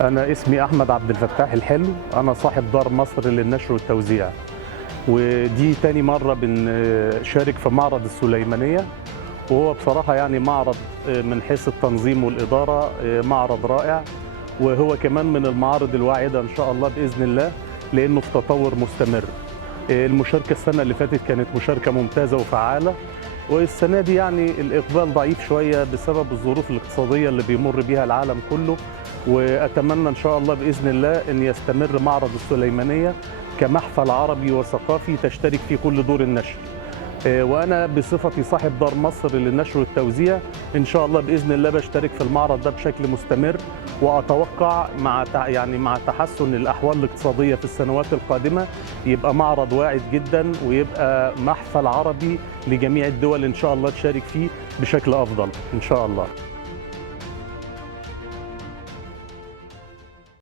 أنا اسمي أحمد عبد الفتاح الحلو، أنا صاحب دار مصر للنشر والتوزيع، ودي تاني مرة بنشارك في معرض السليمانية. وهو بصراحة يعني معرض من حيث التنظيم والإدارة معرض رائع، وهو كمان من المعارض الواعدة إن شاء الله بإذن الله، لأنه في تطور مستمر. المشاركة السنة اللي فاتت كانت مشاركة ممتازة وفعالة، والسنة دي يعني الإقبال ضعيف شوية بسبب الظروف الاقتصادية اللي بيمر بيها العالم كله. وأتمنى إن شاء الله بإذن الله أن يستمر معرض السليمانية كمحفل عربي وثقافي تشترك فيه كل دور النشر. وأنا بصفتي صاحب دار مصر للنشر والتوزيع إن شاء الله بإذن الله بشترك في المعرض ده بشكل مستمر، وأتوقع مع تحسن الأحوال الاقتصادية في السنوات القادمة يبقى معرض واعد جدا، ويبقى محفل عربي لجميع الدول إن شاء الله تشارك فيه بشكل أفضل إن شاء الله.